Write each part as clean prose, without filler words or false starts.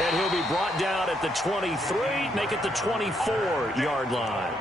And he'll be brought down at the 23, make it the 24-yard line.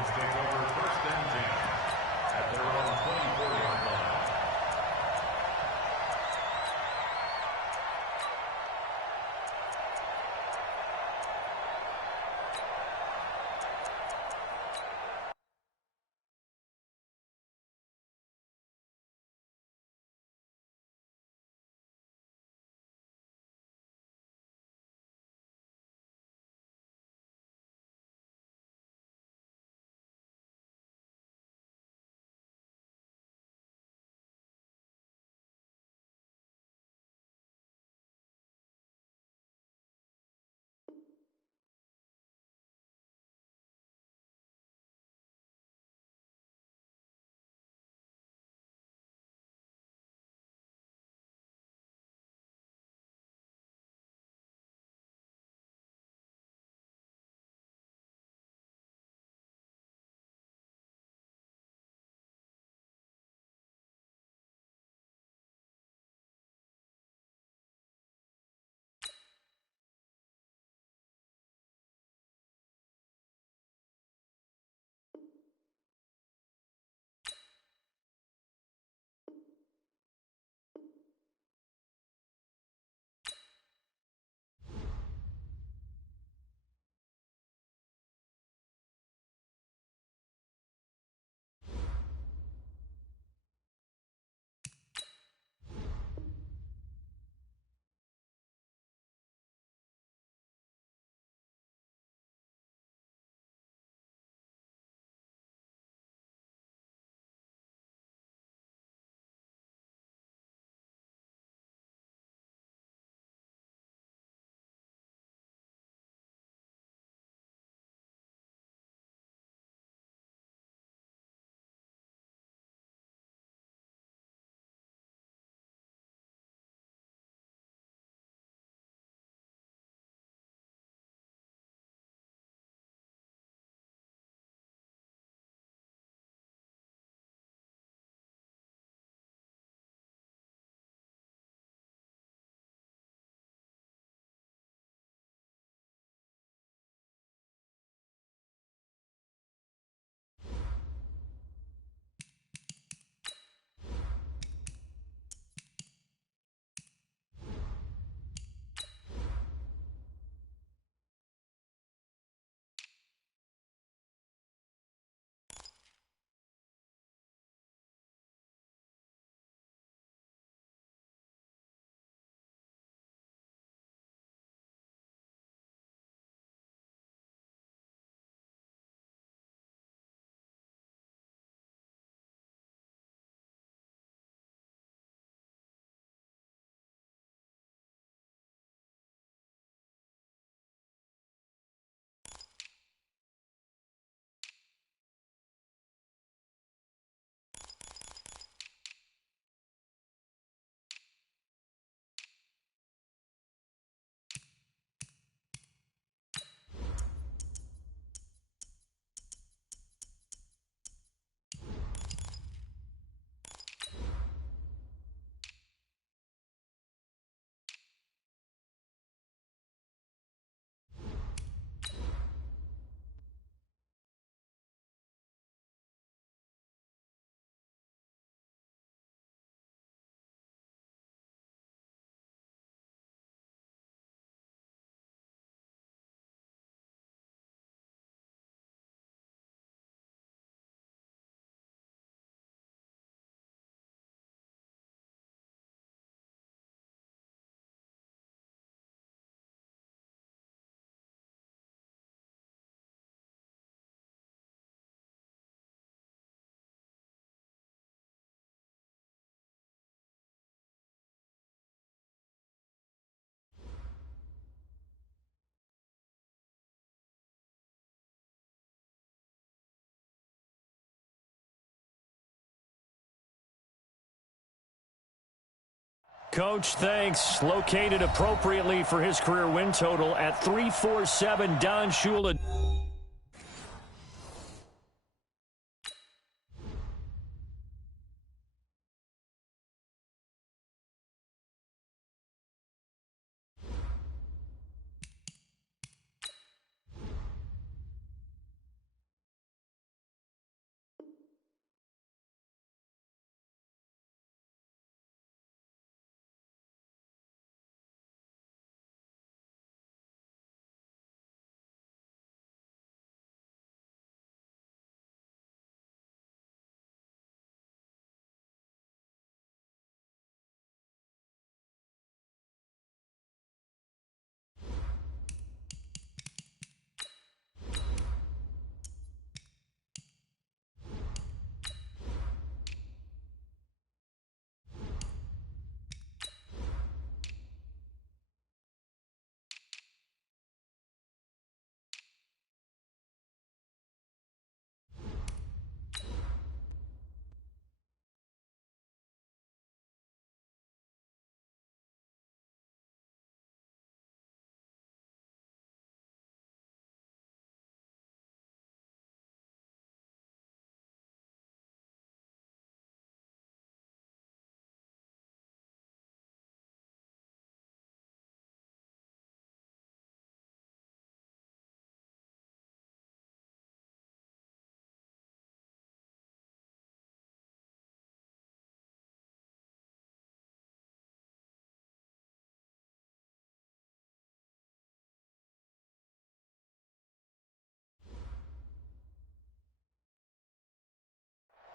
Coach, thanks. Located appropriately for his career win total at 347, Don Shula.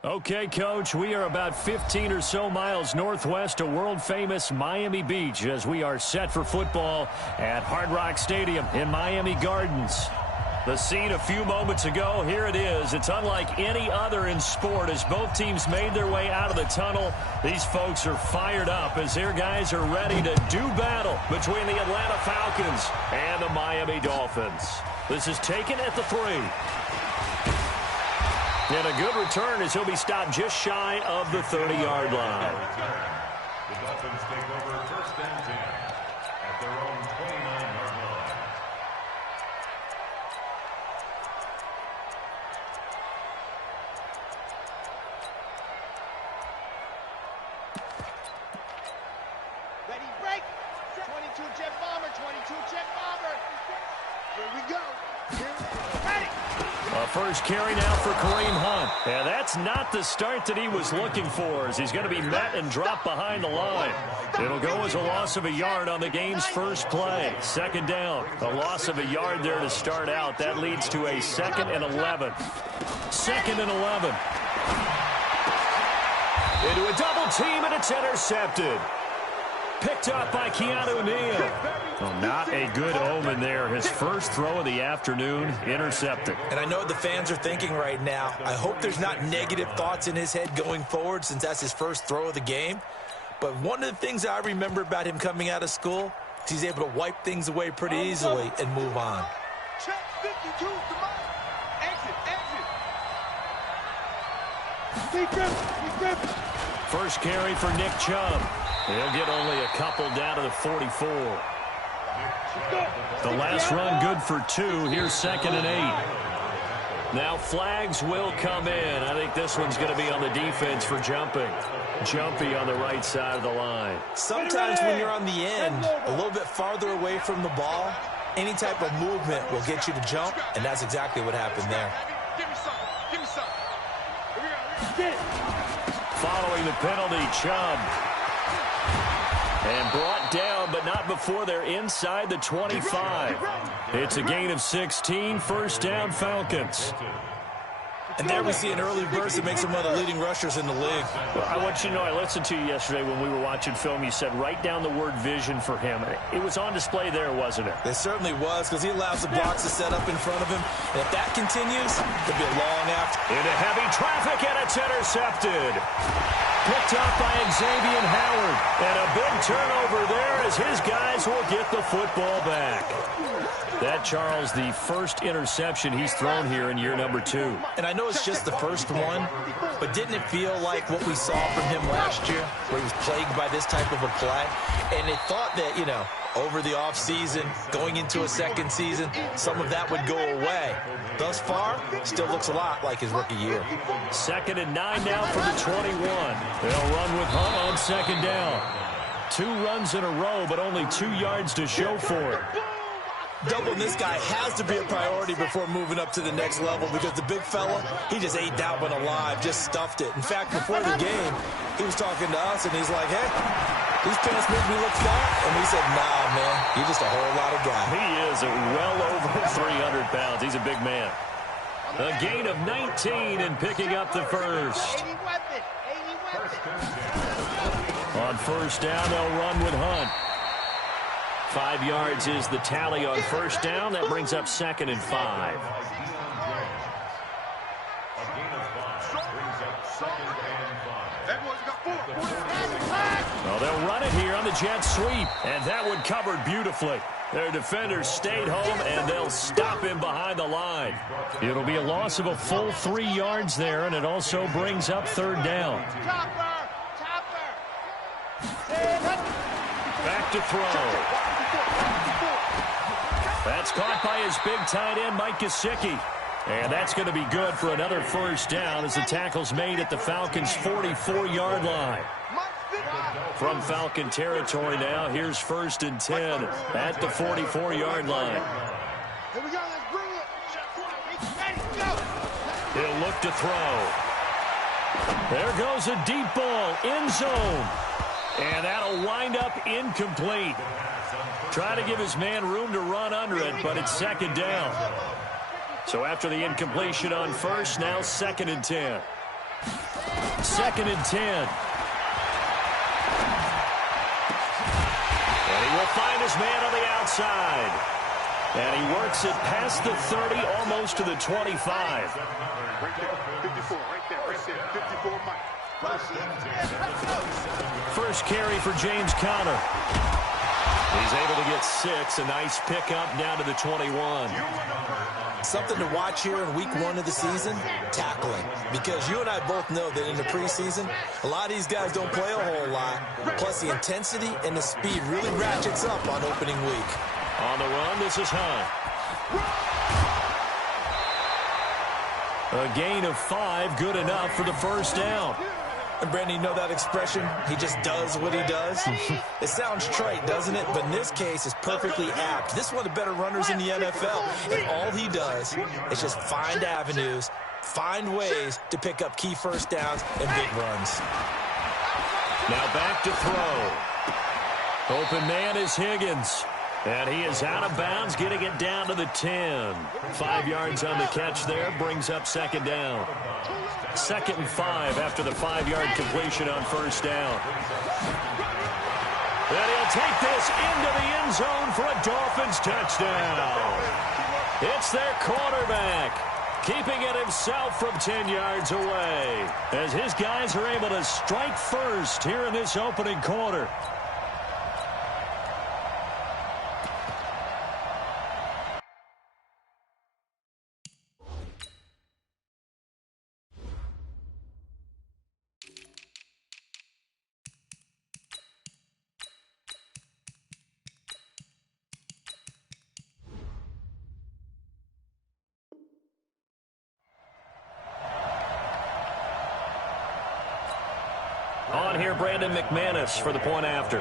Okay, Coach, we are about 15 or so miles northwest of world-famous Miami Beach as we are set for football at Hard Rock Stadium in Miami Gardens. The scene a few moments ago, here it is. It's unlike any other in sport as both teams made their way out of the tunnel. These folks are fired up as their guys are ready to do battle between the Atlanta Falcons and the Miami Dolphins. This is taken at the 3. And a good return as he'll be stopped just shy of the 30-yard line. The Dolphins take over first and 10 at their own 29-yard line. Ready, break. 22 jet bomber, 22 jet bomber. Here we go. Ready. A first carry now for Kareem Hunt. And that's not the start that he was looking for as he's going to be met and dropped behind the line. It'll go as a loss of a yard on the game's first play. Second down. A loss of a yard there to start out. That leads to a 2nd and 11. 2nd and 11. Into a double team, and it's intercepted. Picked up by Keanu Neal. Well, not a good omen there. His first throw of the afternoon, intercepted. And I know what the fans are thinking right now. I hope there's not negative thoughts in his head going forward since that's his first throw of the game. But one of the things I remember about him coming out of school is he's able to wipe things away pretty easily and move on. Check 52, come on. Exit, exit. First carry for Nick Chubb. He'll get only a couple down to the 44. The last run good for 2. Here's 2nd and 8. Now flags will come in. I think this one's going to be on the defense for jumping. Jumpy on the right side of the line. Sometimes when you're on the end, a little bit farther away from the ball, any type of movement will get you to jump, and that's exactly what happened there. Give me some. Give me some. Here we go. Following the penalty, Chubb. And brought down, but not before they're inside the 25. It's a gain of 16, first down Falcons. And there we see an early burst that makes him one of the leading rushers in the league. Well, I want you to know, I listened to you yesterday when we were watching film. You said write down the word vision for him. It was on display there, wasn't it? It certainly was, because he allows the blocks to set up in front of him. And if that continues, it'll be a long after. Into heavy traffic, and it's intercepted. Picked up by Xavier Howard. And a big turnover there as his guys will get the football back. That, Charles, the first interception he's thrown here in year number 2. And I know it's just the first one, but didn't it feel like what we saw from him last year, where he was plagued by this type of a play? And they thought that, you know, over the offseason, going into a second season, some of that would go away. Thus far, still looks a lot like his rookie year. 2nd and 9 now for the 21. They'll run with Hunt on 2nd down. 2 runs in a row, but only 2 yards to show for it. Doubling this guy has to be a priority before moving up to the next level, because the big fella, he just ate that one alive, just stuffed it. In fact, before the game, he was talking to us, and he's like, hey, these pants make me look fat. And we said, nah, man, you're just a whole lot of guy. He is well over 300 pounds. He's a big man. A gain of 19 and picking up the first. 80 weapon. 80 weapon. On first down, they'll run with Hunt. 5 yards is the tally on first down. That brings up 2nd and 5. Well, they'll run it here on the jet sweep, and that one covered beautifully. Their defenders stayed home, and they'll stop him behind the line. It'll be a loss of a full 3 yards there, and it also brings up 3rd down. Back to throw. That's caught by his big tight end, Mike Gesicki. And that's going to be good for another first down as the tackle's made at the Falcons' 44-yard line. From Falcon territory now, here's 1st and 10 at the 44-yard line. Here we go, let's bring it. He'll look to throw. There goes a deep ball, end zone. And that'll wind up incomplete. Try to give his man room to run under it, but it's 2nd down. So after the incompletion on first, now 2nd and 10. 2nd and 10. And he will find his man on the outside. And he works it past the 30, almost to the 25. Right there, 54, right there, 54, Mike. First carry for James Conner. He's able to get 6. A nice pickup down to the 21. Something to watch here in week 1 of the season, tackling. Because you and I both know that in the preseason, a lot of these guys don't play a whole lot. Plus, the intensity and the speed really ratchets up on opening week. On the run, this is Hunt. A gain of 5, good enough for the first down. And Brandon, you know that expression? He just does what he does. It sounds trite, doesn't it? But in this case, it's perfectly apt. This is one of the better runners in the NFL. And all he does is just find avenues, find ways to pick up key first downs and big runs. Now back to throw. Open man is Higgins. And he is out of bounds, getting it down to the 10. 5 yards on the catch there, brings up 2nd down. 2nd and 5 after the 5-yard completion on first down. And he'll take this into the end zone for a Dolphins touchdown. It's their quarterback, keeping it himself from 10 yards away, as his guys are able to strike first here in this opening quarter. On here, Brandon McManus for the point after.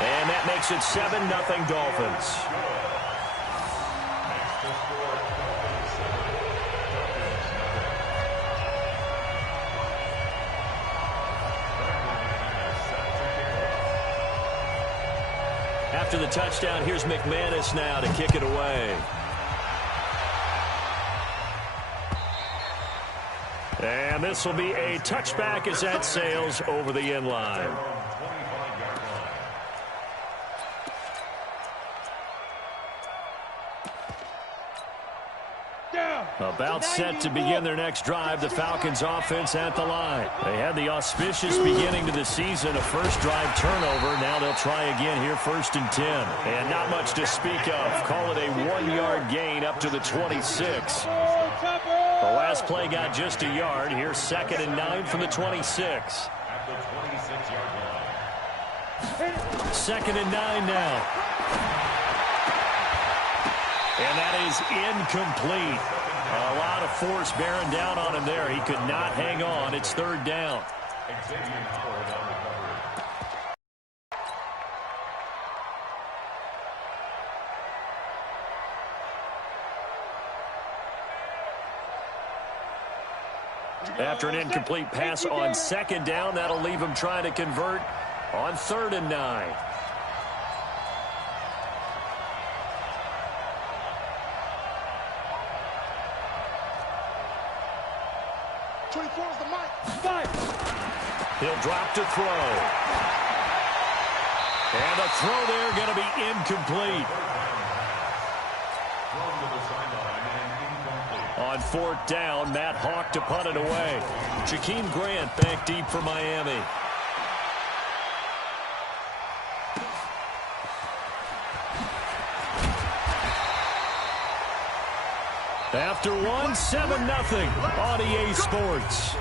And that makes it 7-0 Dolphins. After the touchdown, here's McManus now to kick it away. And this will be a touchback as that sails over the end line. About set to begin their next drive, the Falcons offense at the line. They had the auspicious beginning to the season, a first drive turnover. Now they'll try again here, 1st and 10. And not much to speak of. Call it a 1-yard gain up to the 26. The last play got just a yard. Here's 2nd and 9 from the 26. 2nd and 9 now. And that is incomplete. A lot of force bearing down on him there. He could not hang on. It's 3rd down. After an incomplete pass on 2nd down, that'll leave him trying to convert on 3rd and 9. He'll drop to throw. And the throw there going to be incomplete. On 4th down, Matt Hawk to punt it away. Jakeem Grant back deep for Miami. After 1, 7-0 on EA Sports.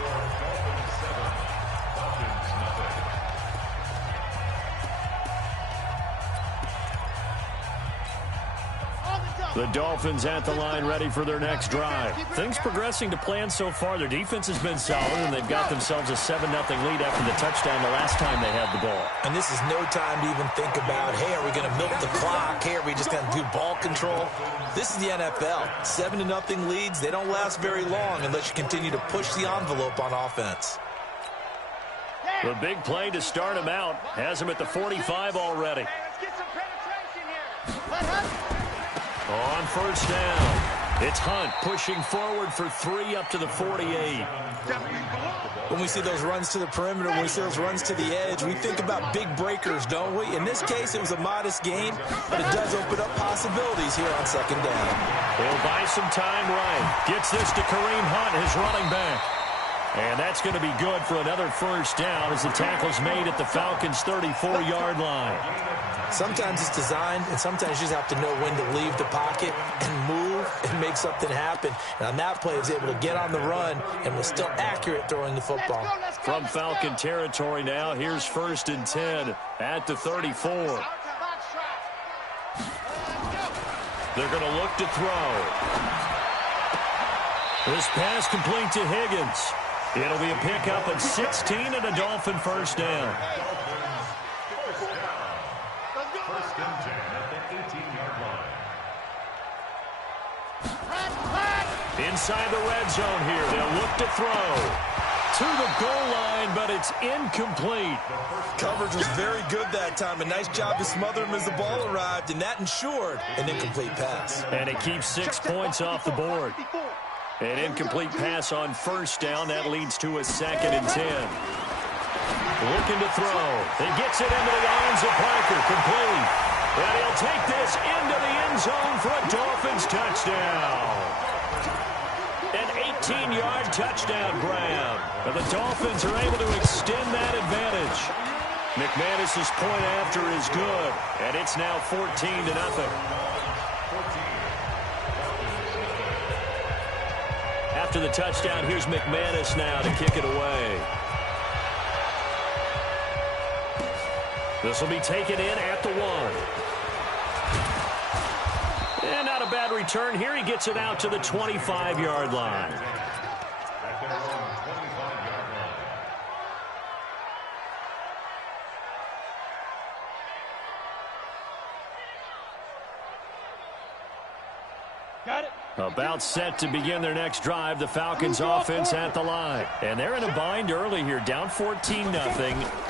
The Dolphins at the line ready for their next drive. Things progressing to plan so far. Their defense has been solid, and they've got themselves a 7-0 lead after the touchdown the last time they had the ball. And this is no time to even think about, hey, are we going to milk the clock? Hey, are we just going to do ball control? This is the NFL. 7-0 leads, they don't last very long unless you continue to push the envelope on offense. The big play to start him out has him at the 45 already. Let's get some penetration here. On 1st down. It's Hunt pushing forward for 3 up to the 48. When we see those runs to the perimeter, when we see those runs to the edge, we think about big breakers, don't we? In this case, it was a modest gain, but it does open up possibilities here on second down. He'll buy some time right. Gets this to Kareem Hunt, his running back. And that's going to be good for another first down as the tackle's made at the Falcons' 34-yard line. Sometimes it's designed, and sometimes you just have to know when to leave the pocket and move and make something happen. And on that play, he was able to get on the run and was still accurate throwing the football. From Falcon territory now, here's 1st and 10 at the 34. They're going to look to throw. This pass complete to Higgins. It'll be a pickup of 16 and a Dolphin first down. First and 10 at the 18-yard line. Inside the red zone here. They'll look to throw. To the goal line, but it's incomplete. Coverage was very good that time. A nice job to smother him as the ball arrived, and that ensured an incomplete pass. And it keeps 6 points off the board. An incomplete pass on first down. That leads to a 2nd and 10. Looking to throw. He gets it into the arms of Parker. Complete. And he'll take this into the end zone for a Dolphins touchdown. An 18-yard touchdown grab. And the Dolphins are able to extend that advantage. McManus's point after is good. And it's now 14-0. After the touchdown, here's McManus now to kick it away. This will be taken in at the 1. And not a bad return here. He gets it out to the 25-yard line. At their own 25-yard line. Got it. About set to begin their next drive, the Falcons offense at the line. And they're in a bind early here, down 14-0.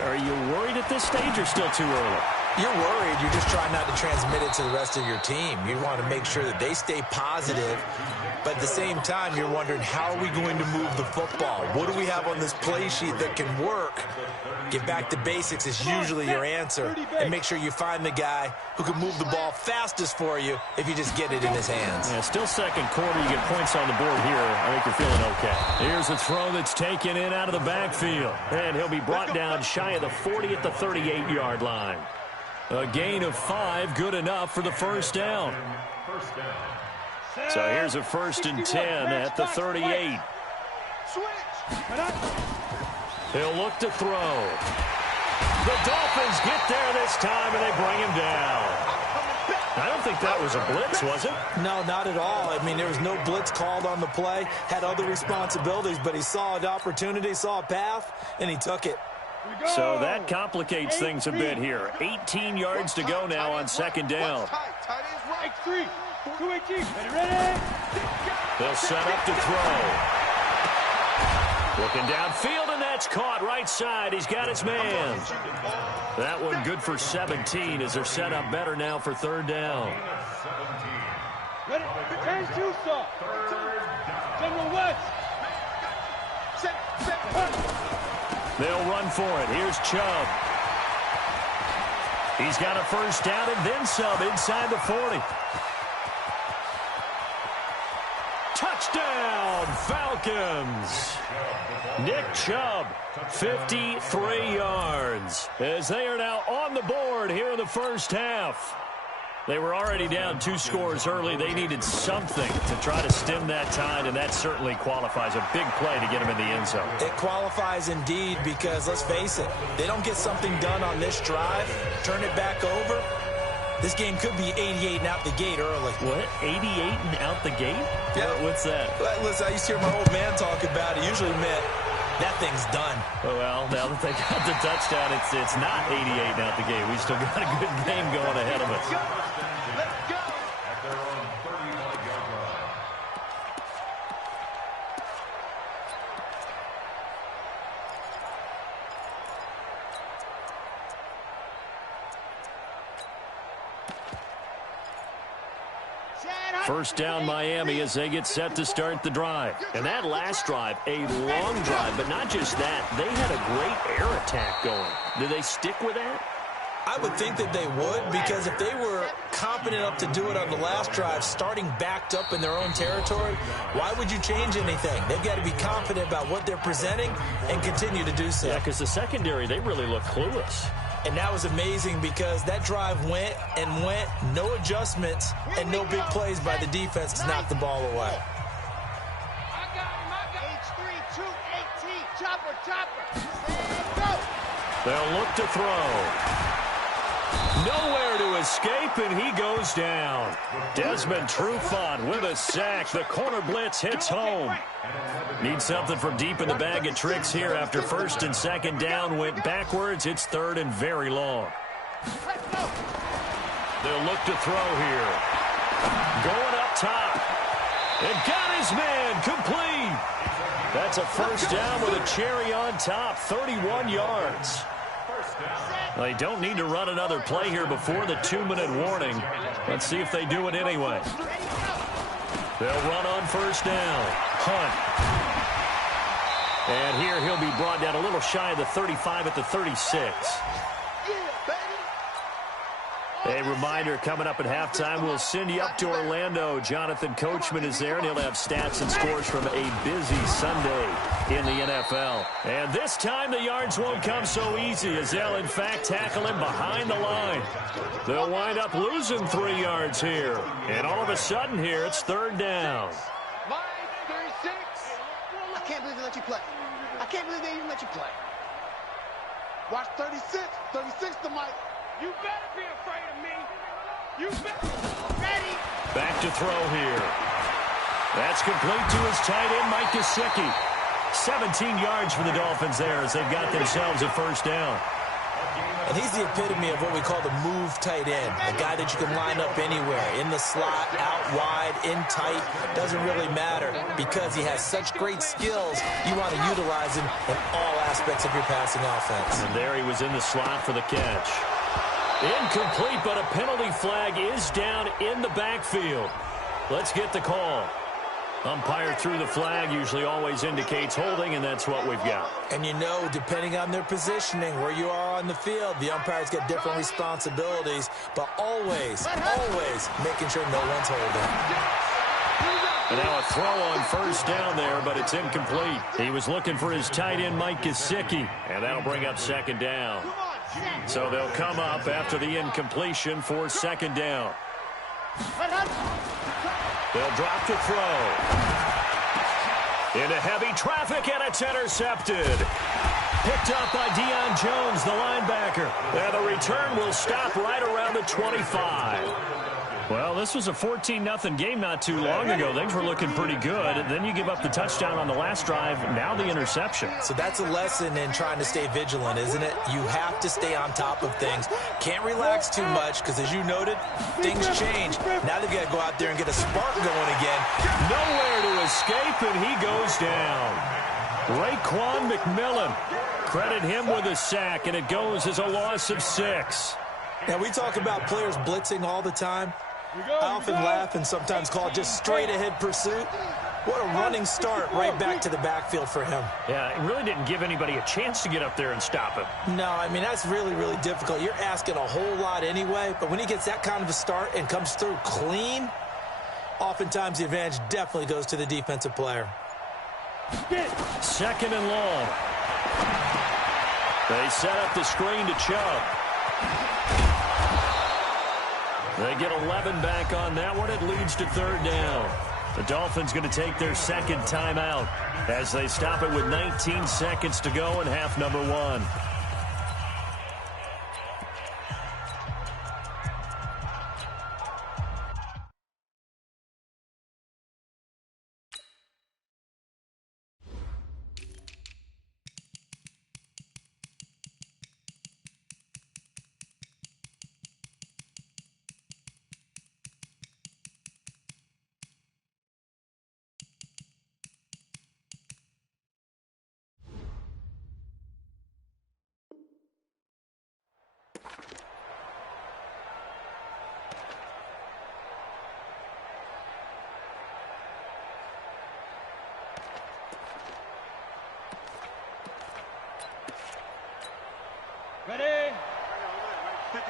Are you worried at this stage or still too early? You're worried. You're just trying not to transmit it to the rest of your team. You want to make sure that they stay positive. But at the same time, you're wondering, how are we going to move the football? What do we have on this play sheet that can work? Get back to basics is usually your answer. And make sure you find the guy who can move the ball fastest for you if you just get it in his hands. Yeah, still second quarter. You get points on the board here. I think you're feeling okay. Here's a throw that's taken in out of the backfield. And he'll be brought down shy of the 40 at the 38-yard line. A gain of 5, good enough for the first down. So here's a 1st and 10 at the 38. He'll look to throw. The Dolphins get there this time, and they bring him down. I don't think that was a blitz, was it? No, not at all. I mean, there was no blitz called on the play. Had other responsibilities, but he saw an opportunity, saw a path, and he took it. So that complicates things a bit here. 18 yards to go now on second down. X3, 218, ready? They'll set up to throw. Looking downfield, and that's caught right side. He's got his man. That one good for 17 as they're set up better now for 3rd down. Ready? Turn 2, sir. General West. They'll run for it. Here's Chubb. He's got a first down and then some inside the 40. Touchdown, Falcons. Nick Chubb, 53 yards. As they are now on the board here in the first half. They were already down 2 scores early. They needed something to try to stem that tide, and that certainly qualifies. A big play to get them in the end zone. It qualifies indeed because, let's face it, they don't get something done on this drive, turn it back over, this game could be 88 and out the gate early. What? 88 and out the gate? Yeah. What's that? Listen, I used to hear my old man talk about it. Usually meant that thing's done. Well, now that they got the touchdown, it's not 88 and out the gate. We still got a good game going ahead of us. Let's go. At their own 35-yard line. First down Miami as they get set to start the drive. And that last drive, a long drive, but not just that. They had a great air attack going. Do they stick with that? I would think that they would, because if they were confident enough to do it on the last drive, starting backed up in their own territory, why would you change anything? They've got to be confident about what they're presenting and continue to do so. Yeah, because the secondary, they really look clueless. And that was amazing because that drive went and went, no adjustments, and no big plays by the defense to knock the ball away. H3, 218, chopper. Go. They'll look to throw. Nowhere to escape, and he goes down. Desmond Trufant with a sack. The corner blitz hits home. Need something from deep in the bag of tricks here after first and second down went backwards. It's third and very long. They'll look to throw here. Going up top. And got his man complete. That's a first down with a cherry on top, 31 yards. They don't need to run another play here before the 2-minute warning. Let's see if they do it anyway. They'll run on first down. Hunt. And here he'll be brought down a little shy of the 35 at the 36. A reminder, coming up at halftime, we'll send you up to Orlando. Jonathan Coachman is there, and he'll have stats and scores from a busy Sunday in the NFL. And this time the yards won't come so easy, as they'll, in fact, tackle him behind the line. They'll wind up losing 3 yards here. And all of a sudden here, it's third down. I can't believe they let you play. I can't believe they even let you play. Watch 36. 36 to Mike. You better be afraid of me. You better. Ready. Back to throw here. That's complete to his tight end, Mike Gesicki. 17 yards for the Dolphins there as they've got themselves a first down. And he's the epitome of what we call the move tight end, a guy that you can line up anywhere, in the slot, out wide, in tight, doesn't really matter because he has such great skills. You want to utilize him in all aspects of your passing offense. And there he was in the slot for the catch. Incomplete, but a penalty flag is down in the backfield. Let's get the call. Umpire threw the flag, usually always indicates holding, and that's what we've got. And you know, depending on their positioning, where you are on the field, the umpires get different responsibilities, but always, always making sure no one's holding. And now a throw on first down there, but it's incomplete. He was looking for his tight end, Mike Gesicki, and that'll bring up second down. So they'll come up after the incompletion for second down. They'll drop to throw. Into heavy traffic, and it's intercepted. Picked up by Deion Jones, the linebacker. And the return will stop right around the 25. Well, this was a 14-0 game not too long ago. Things were looking pretty good. Then you give up the touchdown on the last drive, now the interception. So that's a lesson in trying to stay vigilant, isn't it? You have to stay on top of things. Can't relax too much because, as you noted, things change. Now they've got to go out there and get a spark going again. Nowhere to escape, and he goes down. Raekwon McMillan. Credit him with a sack, and it goes as a loss of 6. Now, we talk about players blitzing all the time. I often laugh and sometimes call it just straight-ahead pursuit. What a running start right back to the backfield for him. Yeah, it really didn't give anybody a chance to get up there and stop him. No, I mean, that's really, really difficult. You're asking a whole lot anyway, but when he gets that kind of a start and comes through clean, oftentimes the advantage definitely goes to the defensive player. Second and long. They set up the screen to Chubb. They get 11 back on that one. It leads to third down. The Dolphins going to take their second timeout as they stop it with 19 seconds to go in half number 1.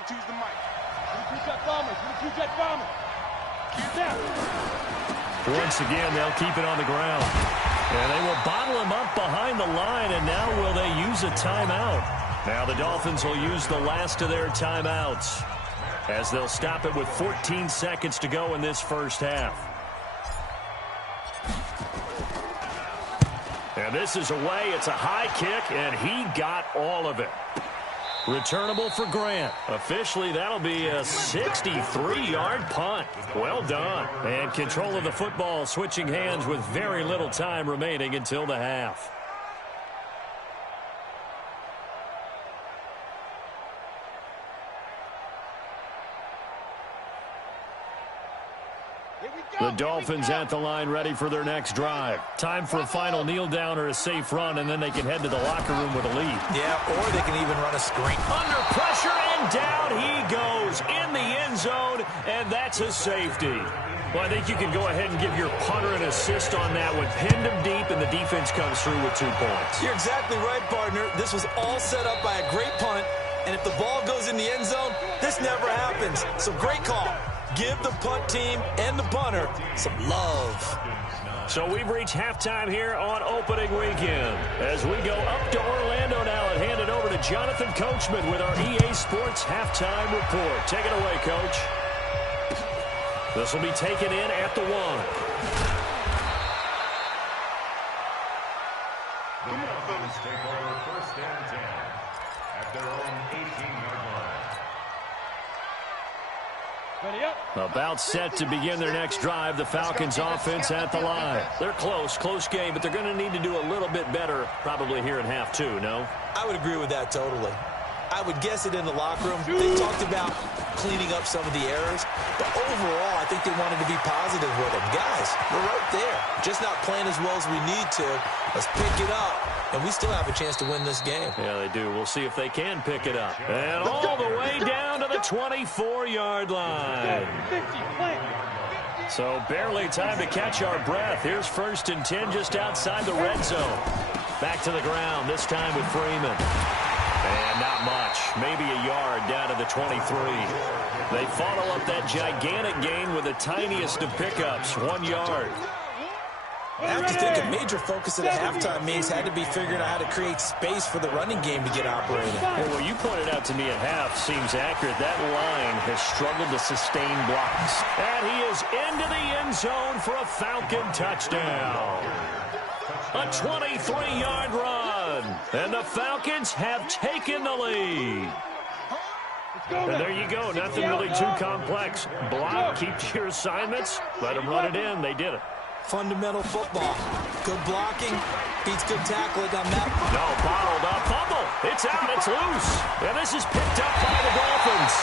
and choose the mic. Bomber. Once again, they'll keep it on the ground. And they will bottle him up behind the line, and now will they use a timeout? Now the Dolphins will use the last of their timeouts as they'll stop it with 14 seconds to go in this first half. And this is away. It's a high kick, and he got all of it. Returnable for Grant. Officially, that'll be a 63-yard punt. Well done. And control of the football switching hands with very little time remaining until the half. The Dolphins at the line ready for their next drive. Time for a final kneel down or a safe run, and then they can head to the locker room with a lead. Yeah, or they can even run a screen. Under pressure, and down he goes in the end zone, and that's a safety. Well, I think you can go ahead and give your punter an assist on that one. Pinned him deep, and the defense comes through with 2 points. You're exactly right, partner. This was all set up by a great punt, and if the ball goes in the end zone, this never happens. So great call. Give the punt team and the punter some love. So we've reached halftime here on opening weekend. As we go up to Orlando now and hand it over to Jonathan Coachman with our EA Sports Halftime Report. Take it away, Coach. This will be taken in at the 1. The Dolphins take over first and 10 at their own 18-yard line. About set to begin their next drive. The Falcons offense at the line. They're close game, but they're going to need to do a little bit better probably here in half 2, no? I would agree with that totally. I would guess it in the locker room. They talked about cleaning up some of the errors, but overall, I think they wanted to be positive with them. Guys, we're right there. Just not playing as well as we need to. Let's pick it up, and we still have a chance to win this game. Yeah, they do. We'll see if they can pick it up. And all the way down to the 24-yard line. So barely time to catch our breath. Here's first and 10 just outside the red zone. Back to the ground, this time with Freeman. And not much. Maybe a yard down to the 23. They follow up that gigantic gain with the tiniest of pickups, 1 yard. I have to think a major focus at the halftime means had to be figuring out how to create space for the running game to get operating. Well, what you pointed out to me at half seems accurate. That line has struggled to sustain blocks. And he is into the end zone for a Falcon touchdown. A 23-yard run. And the Falcons have taken the lead. And there you go. Nothing really too complex. Block, keep to your assignments. Let them run it in. They did it. Fundamental football. Good blocking. Beats good tackling on that. No, bottled up. Fumble. It's out. It's loose. And this is picked up by the Dolphins.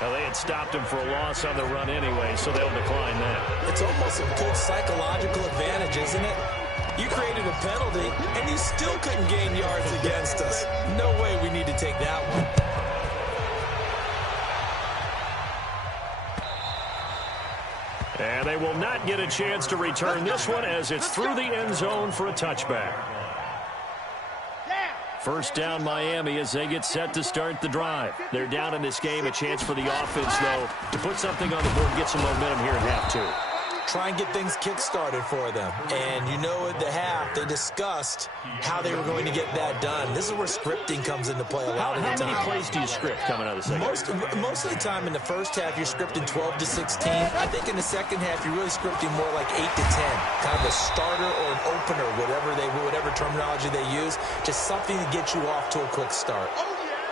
Now, they had stopped him for a loss on the run anyway, so they'll decline that. It's almost a good psychological advantage, isn't it? You created a penalty, and you still couldn't gain yards against us. No way we need to take that one. And they will not get a chance to return this one as it's through the end zone for a touchback. First down Miami as they get set to start the drive. They're down in this game. A chance for the offense, though, to put something on the board and get some momentum here in half 2. Try and get things kick-started for them. And you know at the half, they discussed how they were going to get that done. This is where scripting comes into play a lot of the time. How many plays do you script coming out of the second? Most of the time in the first half, you're scripting 12 to 16. I think in the second half, you're really scripting more like 8 to 10. Kind of a starter or an opener, whatever terminology they use. Just something to get you off to a quick start.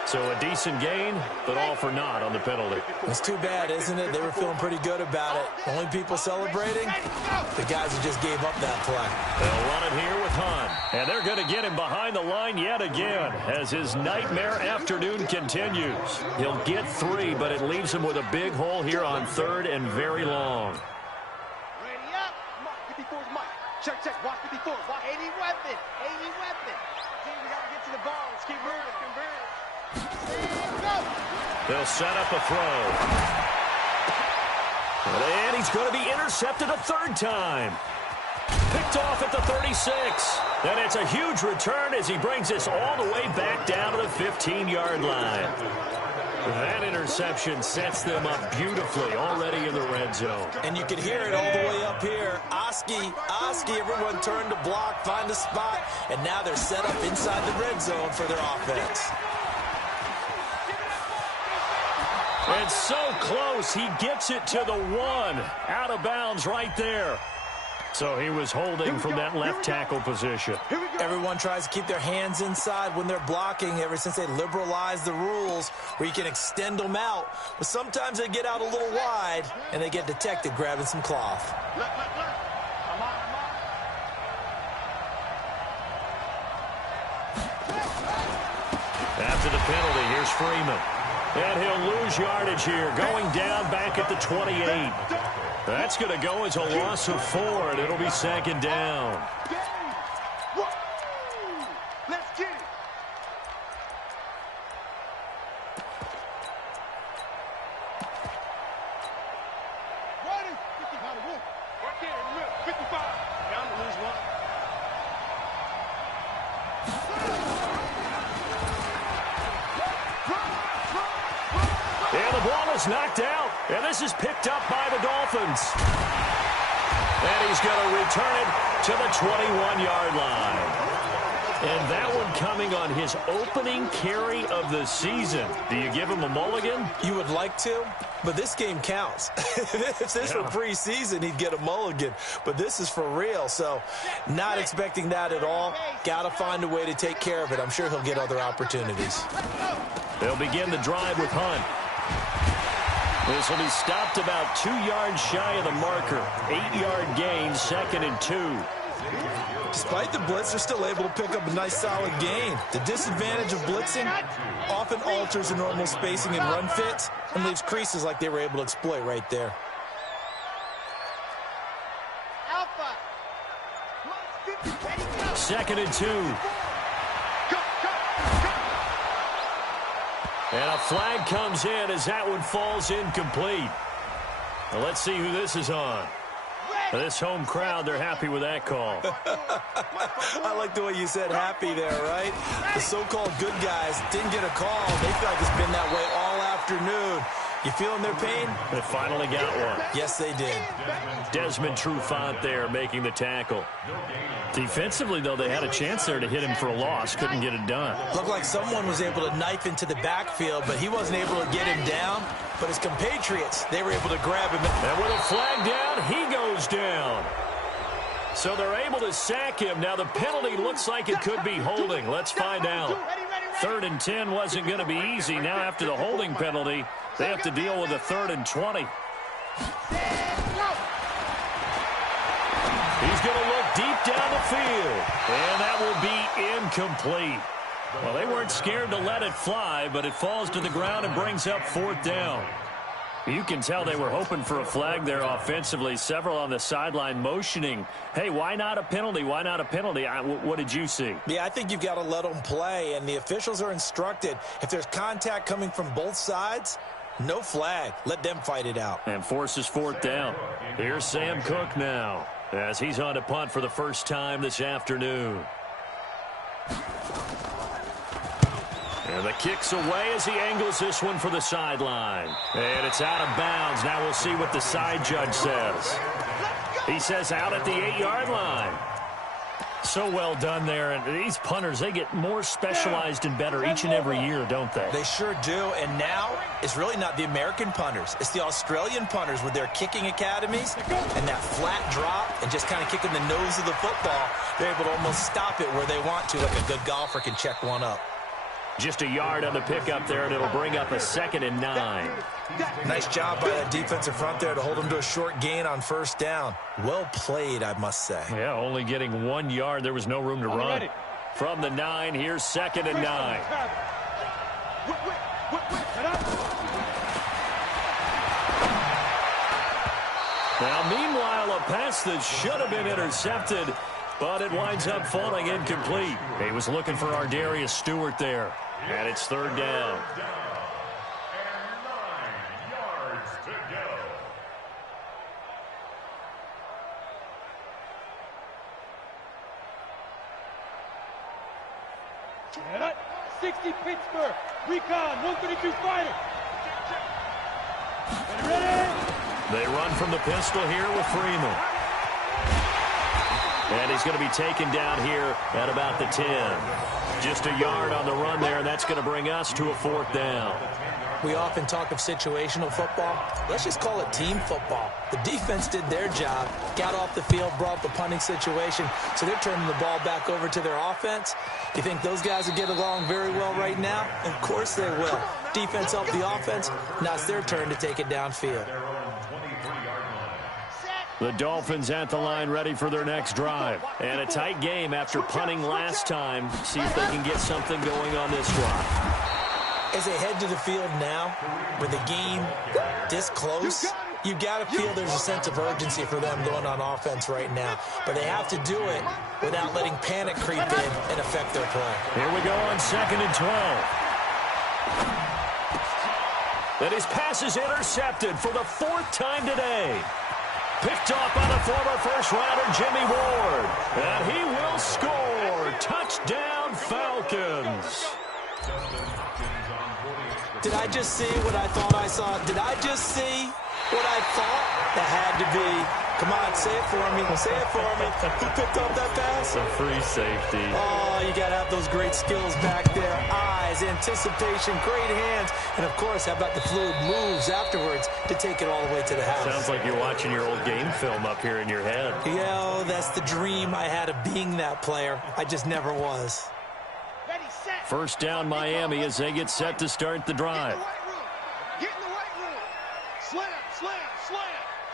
So a decent gain, but all for naught on the penalty. It's too bad, isn't it? They were feeling pretty good about it. Only people celebrating, the guys who just gave up that play. They'll run it here with Hunt. And they're going to get him behind the line yet again as his nightmare afternoon continues. He'll get 3, but it leaves him with a big hole here on 3rd and very long. Ready up. Mark 54's Mike. Check. Watch 54. Watch 80 weapon. 80 weapon. Team, we got to get to the ball. Let's keep moving. They'll set up a throw. And he's going to be intercepted a 3rd time. Picked off at the 36. And it's a huge return as he brings us all the way back down to the 15-yard line. That interception sets them up beautifully already in the red zone. And you can hear it all the way up here. Oski, everyone turned to block, find a spot, and now they're set up inside the red zone for their offense. And so close, he gets it to the 1. Out of bounds right there. So he was holding from that left tackle position. Everyone tries to keep their hands inside when they're blocking ever since they liberalized the rules where you can extend them out. But sometimes they get out a little wide and they get detected grabbing some cloth. After the penalty, here's Freeman. And he'll lose yardage here, going down back at the 28. That's going to go as a loss of 4, and it'll be second down. Let's get it. What is 55 to win? Right there, remember, 55. Down to lose 1. And the ball is knocked out. And this is picked up by the Dolphins. And he's going to return it to the 21-yard line. And that one coming on his opening carry of the season. Do you give him a mulligan? You would like to, but this game counts. If this were preseason, he'd get a mulligan. But this is for real, so not expecting that at all. Got to find a way to take care of it. I'm sure he'll get other opportunities. They'll begin the drive with Hunt. This will be stopped about 2 yards shy of the marker. 8-yard gain, 2nd and 2. Despite the blitz, they're still able to pick up a nice solid gain. The disadvantage of blitzing often alters the normal spacing and run fits and leaves creases like they were able to exploit right there. Alpha. 2nd and 2. And a flag comes in as that one falls incomplete. Well, let's see who this is on. This home crowd, they're happy with that call. I like the way you said happy there, right? The so-called good guys didn't get a call. They feel like it's been that way all afternoon. You feeling their pain? They finally got one. Yes, they did. Desmond Trufant there making the tackle. Defensively, though, they had a chance there to hit him for a loss. Couldn't get it done. Looked like someone was able to knife into the backfield, but he wasn't able to get him down. But his compatriots, they were able to grab him. And with a flag down, he goes down. So they're able to sack him. Now the penalty looks like it could be holding. Let's find out. 3rd and 10 wasn't going to be easy. Now after the holding penalty, they have to deal with a 3rd and 20. He's going to look deep down the field. And that will be incomplete. Well, they weren't scared to let it fly, but it falls to the ground and brings up 4th down. You can tell they were hoping for a flag there offensively. Several on the sideline motioning, hey, why not a penalty? Why not a penalty? What did you see? Yeah, I think you've got to let them play, and the officials are instructed. If there's contact coming from both sides, no flag. Let them fight it out. And forces 4th down. Here's Sam Cook now as he's on to punt for the first time this afternoon. And the kick's away as he angles this one for the sideline. And it's out of bounds. Now we'll see what the side judge says. He says out at the 8-yard line. So well done there. And these punters, they get more specialized and better each and every year, don't they? They sure do. And now it's really not the American punters. It's the Australian punters with their kicking academies and that flat drop and just kind of kicking the nose of the football. They're able to almost stop it where they want to, like a good golfer can check one up. Just a yard on the pickup there, and it'll bring up a 2nd and 9. Nice job by that defensive front there to hold them to a short gain on 1st down. Well played, I must say. Yeah, only getting 1 yard. There was no room to run. From the 9, here's 2nd and 9. Now, meanwhile, a pass that should have been intercepted, but it winds up falling incomplete. He was looking for Ardarius Stewart there. And it's 3rd down. And 9 yards to go. 60 Pittsburgh. Recon, 132 fighter. Ready? They run from the pistol here with Freeman. And he's going to be taken down here at about the 10. Just a yard on the run there, and that's going to bring us to a 4th down. We often talk of situational football. Let's just call it team football. The defense did their job, got off the field, brought the punting situation, so they're turning the ball back over to their offense. You think those guys will get along very well right now? Of course they will. Defense helped the offense. Now it's their turn to take it downfield. The Dolphins at the line ready for their next drive. And a tight game after punting last time. See if they can get something going on this drive. As they head to the field now, with the game this close, you got to feel there's a sense of urgency for them going on offense right now. But they have to do it without letting panic creep in and affect their play. Here we go on 2nd and 12. And his pass is intercepted for the 4th time today. Picked off by the former first-rounder Jimmy Ward. And he will score. Touchdown, Falcons. Did I just see what I thought I saw? Did I just see what I thought? That had to be. Come on, say it for me. Say it for me. Who picked up that pass? A free safety. Oh, you got to have those great skills back there. Eyes, anticipation, great hands. And, of course, how about the fluid moves afterwards to take it all the way to the house? Sounds like you're watching your old game film up here in your head. Yeah, that's the dream I had of being that player. I just never was. First down, Miami, as they get set to start the drive. Get in the weight room. Slam, slam, slam.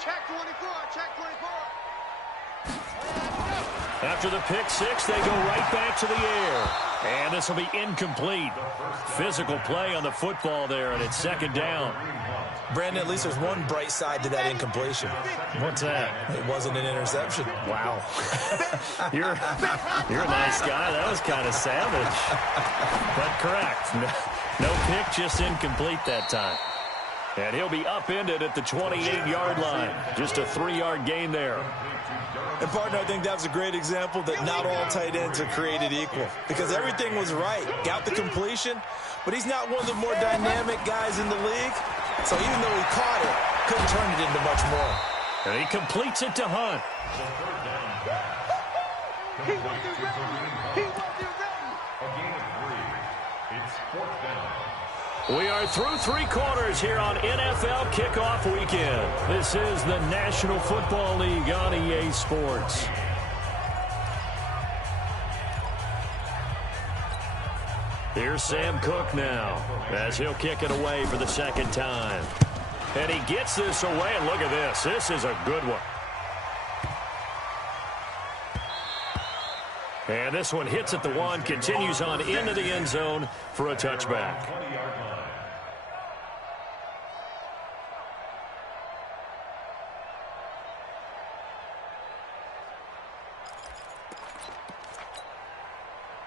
Check 24, check 24. After the pick six, they go right back to the air. And this will be incomplete. Physical play on the football there, and it's 2nd down. Brandon, at least there's one bright side to that incompletion. What's that? It wasn't an interception. Wow. You're a nice guy. That was kind of savage. But correct. No pick, just incomplete that time. And he'll be upended at the 28-yard line. Just a 3-yard gain there. And, partner, I think that was a great example that not all tight ends are created equal. Because everything was right. Got the completion, but he's not one of the more dynamic guys in the league. So even though he caught it, couldn't turn it into much more. And he completes it to Hunt. He wasn't ready. He wasn't ready. A gain of 3. It's 4th down. We are through 3 quarters here on NFL Kickoff Weekend. This is the National Football League on EA Sports. Here's Sam Cook now as he'll kick it away for the 2nd time. And he gets this away, and look at this. This is a good one. And this one hits at the 1, continues on into the end zone for a touchback. 20-yard line.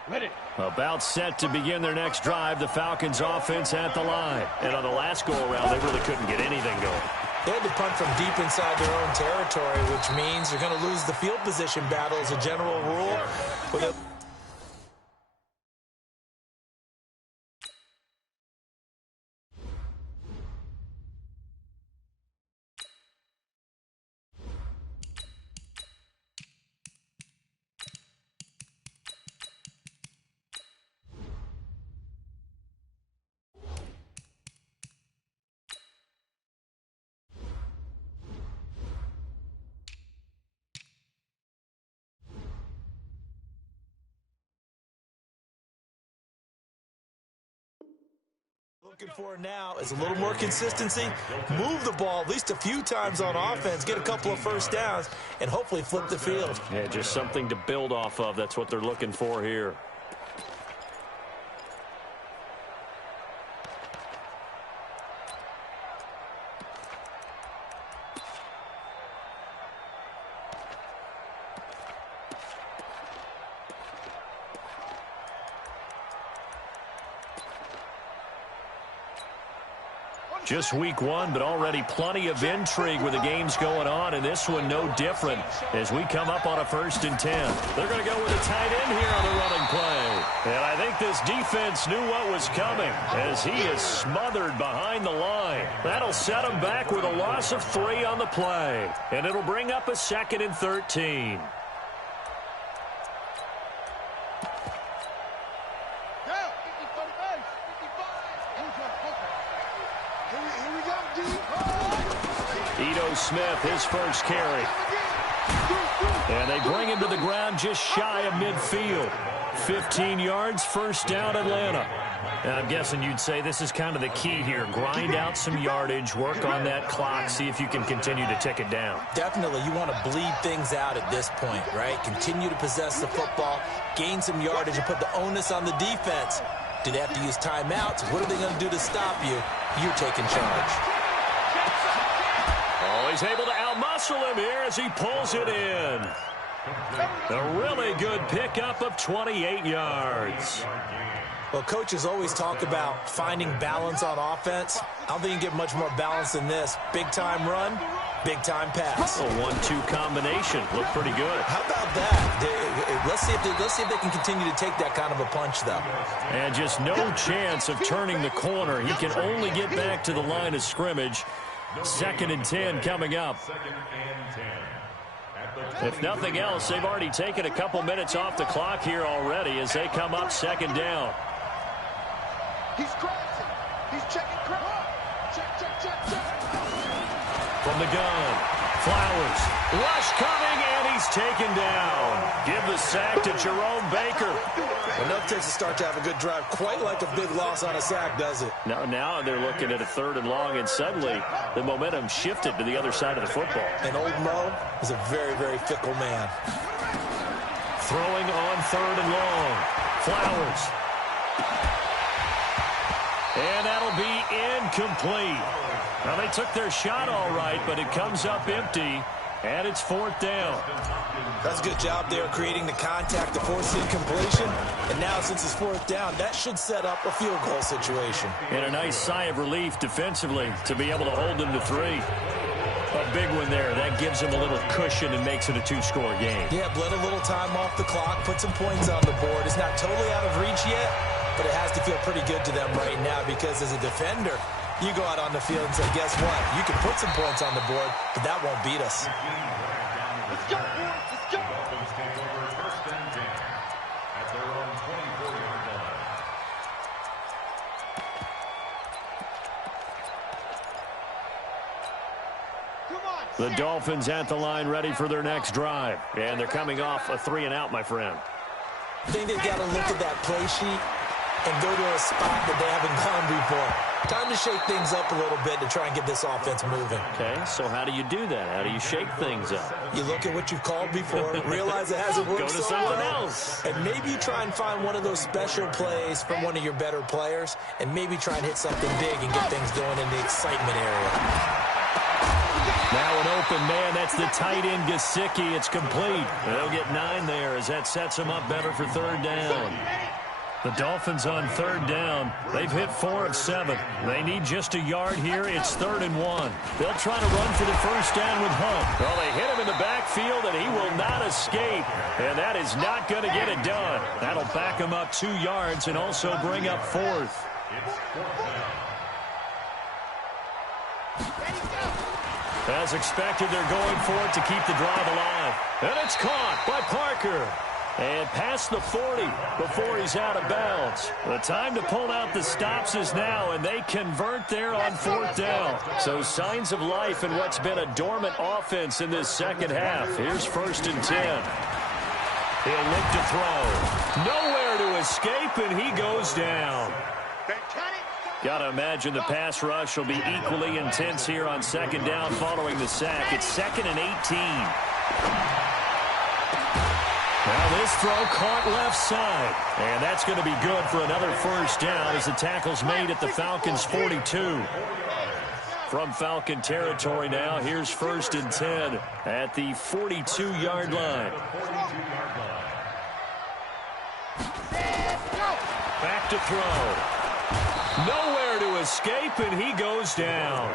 Ready. About set to begin their next drive, the Falcons offense at the line. And on the last go-around, they really couldn't get anything going. They had to punt from deep inside their own territory, which means they're going to lose the field position battle as a general rule. Looking for now is a little more consistency, move the ball at least a few times on offense, get a couple of first downs, and hopefully flip the field. Yeah, just something to build off of. That's what they're looking for here. Just week 1, but already plenty of intrigue with the games going on, and this one no different as we come up on a 1st and 10. They're going to go with a tight end here on the running play. And I think this defense knew what was coming as he is smothered behind the line. That'll set him back with a loss of 3 on the play, and it'll bring up a 2nd and 13. Smith, his first carry. And they bring him to the ground just shy of midfield. 15 yards, 1st down, Atlanta. And I'm guessing you'd say this is kind of the key here. Grind out some yardage, work on that clock, see if you can continue to tick it down. Definitely, you want to bleed things out at this point, right? Continue to possess the football, gain some yardage, and put the onus on the defense. Do they have to use timeouts? What are they going to do to stop you? You're taking charge. He's able to outmuscle him here as he pulls it in. A really good pickup of 28 yards. Well, coaches always talk about finding balance on offense. I don't think you get much more balance than this. Big-time run, big-time pass. A 1-2 combination. Looked pretty good. How about that? Let's see if they can continue to take that kind of a punch, though. And just no chance of turning the corner. He can only get back to the line of scrimmage. 2nd and 10 coming up. If nothing else, they've already taken a couple minutes off the clock here already as they come up 2nd down. He's crossing. He's checking. Check. From the gun, Flowers. Rush coming, and he's taken down. Give the sack to Jerome Baker. Enough takes to start to have a good drive. Quite like a big loss on a sack, does it? Now they're looking at a 3rd and long, and suddenly the momentum shifted to the other side of the football. And old Mo is a very, very fickle man. Throwing on 3rd and long. Flowers. And that'll be incomplete. Now, they took their shot all right, but it comes up empty, and it's 4th down. That's a good job there creating the contact to force the incompletion. And now, since it's 4th down, that should set up a field goal situation. And a nice sigh of relief defensively to be able to hold them to 3. A big one there. That gives them a little cushion and makes it a 2-score game. Yeah, bled a little time off the clock, put some points on the board. It's not totally out of reach yet, but it has to feel pretty good to them right now because as a defender, you go out on the field and say, guess what? You can put some points on the board, but that won't beat us. Let's go. Dolphins take over 1st and 10 at their own 24-yard line. The Dolphins at the line ready for their next drive. And they're coming off a 3-and-out, my friend. I think they've got to look at that play sheet and go to a spot that they haven't gone before. Time to shake things up a little bit to try and get this offense moving. Okay, so how do you do that? How do you shake things up? You look at what you've called before, realize it hasn't worked Go to so something well, else. and maybe you try and find one of those special plays from one of your better players, and maybe try and hit something big and get things going in the excitement area. Now an open man, that's the tight end Gesicki. It's complete. They'll get 9 there as that sets them up better for 3rd down. The Dolphins on 3rd down. They've hit 4 of 7. They need just a yard here. It's 3rd and 1. They'll try to run for the 1st down with Hunt. Well, they hit him in the backfield, and he will not escape. And that is not going to get it done. That'll back him up 2 yards and also bring up 4th. As expected, they're going for it to keep the drive alive. And it's caught by Parker. And past the 40 before he's out of bounds. The time to pull out the stops is now, and they convert there on 4th down. So signs of life in what's been a dormant offense in this 2nd half. Here's 1st and 10. He'll look to throw. Nowhere to escape, and he goes down. Got to imagine the pass rush will be equally intense here on 2nd down following the sack. It's 2nd and 18. Now this throw caught left side. And that's going to be good for another 1st down as the tackle's made at the Falcons' 42. From Falcon territory now, here's 1st and 10 at the 42-yard line. Back to throw. Nowhere to escape, and he goes down.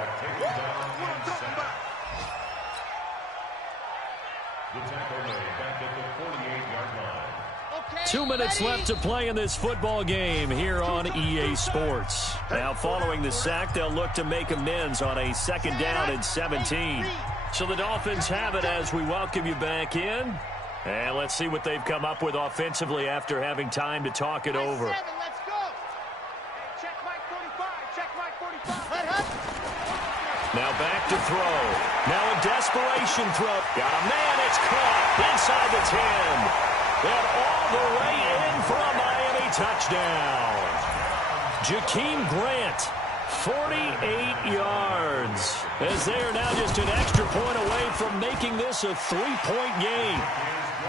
The tackle made back at the 48-yard line. 2 minutes left to play in this football game here on EA Sports. Now, following the sack, they'll look to make amends on a 2nd down and 17. So the Dolphins have it as we welcome you back in. And let's see what they've come up with offensively after having time to talk it over. Let's go. Check Mike 45. Check Mike 45. Now back to throw. Now a desperation throw. Got a man. It's caught inside the 10. And all the way in for a Miami touchdown. Jakeem Grant, 48 yards. As they are now just an extra point away from making this a 3-point game.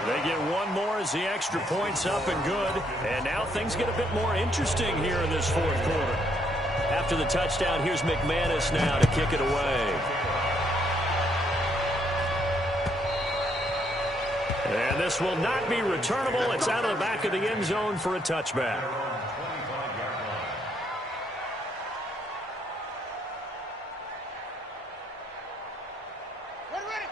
They get one more as the extra point's up and good. And now things get a bit more interesting here in this 4th quarter. After the touchdown, here's McManus now to kick it away. And this will not be returnable. It's out of the back of the end zone for a touchback.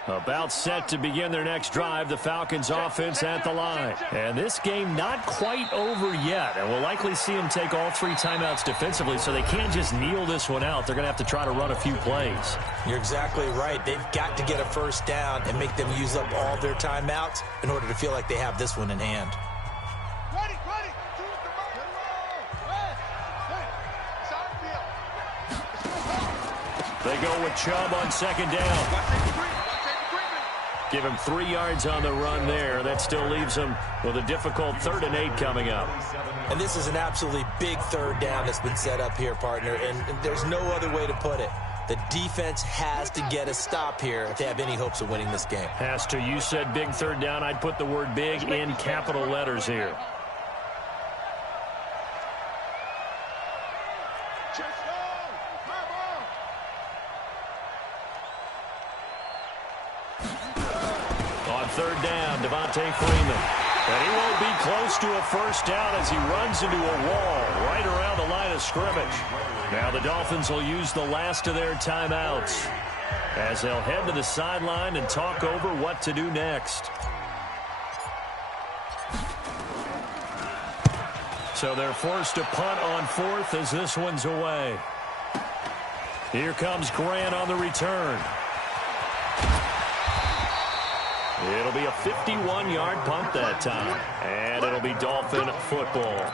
About set to begin their next drive, the Falcons offense at the line. And this game not quite over yet. And we'll likely see them take all 3 timeouts defensively, so they can't just kneel this one out. They're going to have to try to run a few plays. You're exactly right. They've got to get a first down and make them use up all their timeouts in order to feel like they have this one in hand. They go with Chubb on 2nd down. Give him 3 yards on the run there. That still leaves him with a difficult 3rd and 8 coming up. And this is an absolutely big 3rd down that's been set up here, partner, and there's no other way to put it. The defense has to get a stop here if they have any hopes of winning this game. Has to. You said big 3rd down. I'd put the word big in capital letters here. On 3rd down, Devontae Freeman. And he won't be close to a first down as he runs into a wall right around the line of scrimmage. Now the Dolphins will use the last of their timeouts as they'll head to the sideline and talk over what to do next. So they're forced to punt on 4th as this one's away. Here comes Grant on the return. It'll be a 51-yard punt that time, and it'll be Dolphin football.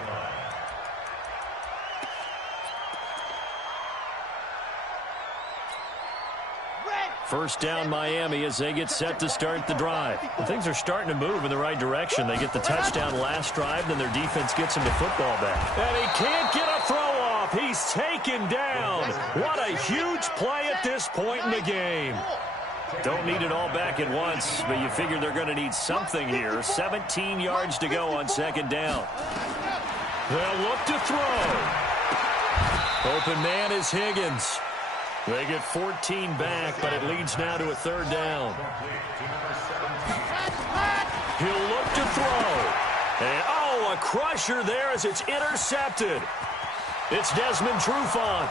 First down Miami as they get set to start the drive. And things are starting to move in the right direction. They get the touchdown last drive, then their defense gets him to football back. And he can't get a throw off. He's taken down. What a huge play at this point in the game. Don't need it all back at once, but you figure they're going to need something here. 17 yards to go on 2nd down. They'll look to throw. Open man is Higgins. They get 14 back, but it leads now to a 3rd down. He'll look to throw. And, oh, a crusher there as it's intercepted. It's Desmond Trufant.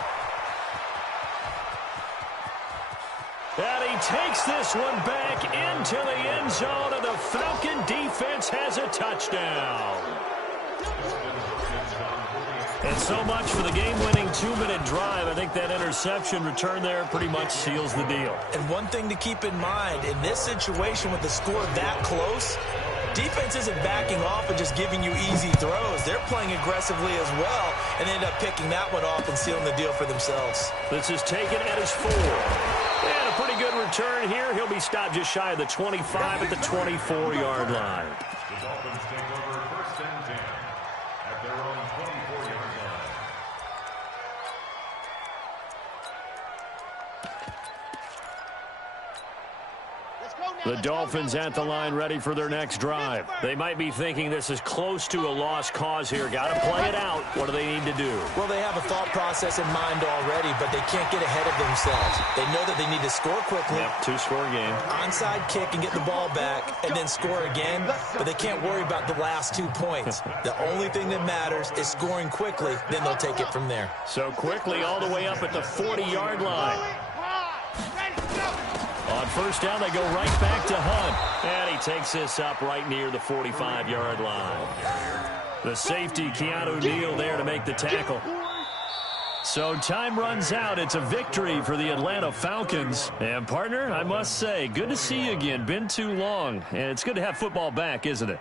And he takes this one back into the end zone, and the Falcon defense has a touchdown. And so much for the game-winning 2-minute drive. I think that interception return there pretty much seals the deal. And one thing to keep in mind, in this situation with the score that close, defense isn't backing off and just giving you easy throws. They're playing aggressively as well and end up picking that one off and sealing the deal for themselves. This is taken at his 4. And a pretty good return here. He'll be stopped just shy of the 25 at the 24-yard line. The Dolphins take over 1st and 10 at their own 24-yard line. Let's go, The Dolphins at the line ready for their next drive. They might be thinking this is close to a lost cause here. Got to play it out. What do they need to do? Well, they have a thought process in mind already, but they can't get ahead of themselves. They know that they need to score quickly. Yep, two-score game. Onside kick and get the ball back and then score again, but they can't worry about the last 2 points. The only thing that matters is scoring quickly, then they'll take it from there. So quickly all the way up at the 40-yard line. On first down, they go right back to Hunt. And he takes this up right near the 45-yard line. The safety, Keanu Neal, there to make the tackle. So time runs out. It's a victory for the Atlanta Falcons. And, partner, I must say, good to see you again. Been too long. And it's good to have football back, isn't it?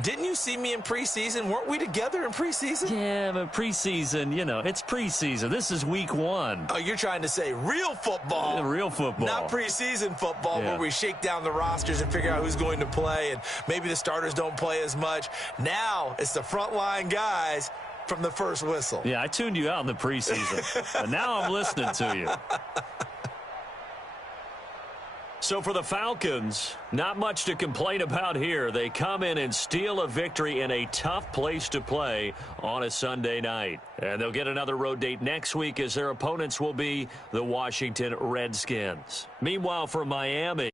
Didn't you see me in preseason? Weren't we together in preseason? Yeah, but preseason, you know, it's preseason. This is week 1. Oh, you're trying to say real football. Yeah, real football. Not preseason football where we shake down the rosters and figure out who's going to play, and maybe the starters don't play as much. Now it's the frontline guys from the first whistle. Yeah, I tuned you out in the preseason. And now I'm listening to you. So for the Falcons, not much to complain about here. They come in and steal a victory in a tough place to play on a Sunday night. And they'll get another road date next week as their opponents will be the Washington Redskins. Meanwhile, for Miami,